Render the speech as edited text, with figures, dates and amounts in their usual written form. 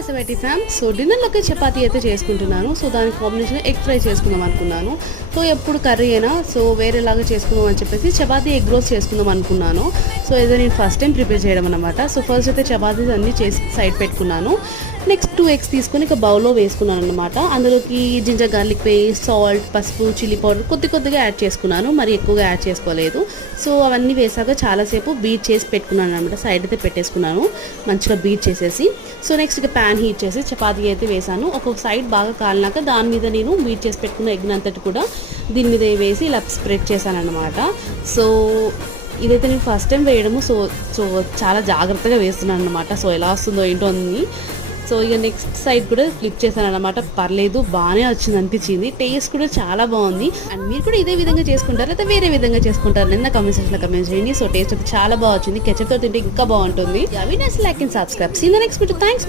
అసలు ఫ్యామ్ సో డిన్నర్లోకి చపాతీ అయితే చేసుకుంటున్నాను. సో దానికి కాంబినేషన్ ఎగ్ ఫ్రై చేసుకుందాం అనుకున్నాను. సో ఎప్పుడు కర్రీ అయినా సో వేరేలాగా చేసుకుందాం అని చెప్పేసి చపాతీ ఎగ్ రోస్ట్ చేసుకుందాం అనుకున్నాను. సో ఏదో నేను ఫస్ట్ టైం ప్రిపేర్ చేయడం అనమాట. సో ఫస్ట్ అయితే చపాతీస్ అన్నీ చేసి సైడ్ పెట్టుకున్నాను. నెక్స్ట్ 2 eggs తీసుకొని ఒక బౌల్లో వేసుకున్నాను అనమాట. అందులోకి జింజర్ గార్లిక్ పేస్ట్, సాల్ట్, పసుపు, చిల్లీ పౌడర్ కొద్దిగా యాడ్ చేసుకున్నాను, మరి ఎక్కువగా యాడ్ చేసుకోలేదు. సో అవన్నీ వేసాక చాలాసేపు బీట్ చేసి పెట్టుకున్నాను అనమాట. సైడ్ అయితే పెట్టేసుకున్నాను మంచిగా బీట్ చేసేసి. సో నెక్స్ట్ ఇక ప్యాన్ హీట్ చేసి చపాతీ అయితే వేసాను. ఒక సైడ్ బాగా కాలినాక దాని మీద నేను బీట్ చేసి పెట్టుకున్న ఎగ్ అంతటి కూడా దీని మీద వేసి ఇలా స్ప్రెడ్ చేశాను అనమాట. సో ఇదైతే నేను ఫస్ట్ టైం వేయడము. సో చాలా జాగ్రత్తగా వేస్తున్నాను అనమాట. సో ఎలా వస్తుందో ఏంటో అని. సో ఇక నెక్స్ట్ సైడ్ కూడా ఫ్లిప్ చేశాను అనమాట. పర్లేదు, బాగానే వచ్చింది అనిపించింది. టేస్ట్ కూడా చాలా బాగుంది. అండ్ మీరు కూడా ఇదే విధంగా చేసుకుంటారు లేదా వేరే విధంగా చేసుకుంటారు నిన్న కామెంట్ సెక్షన్లో కమెంట్ చేయండి. సో టేస్ట్ అయితే చాలా బాగా వచ్చింది. కెచప్తో తింటే ఇంకా బాగుంటుంది. అవి next like and subscribe. See the next video. Thanks.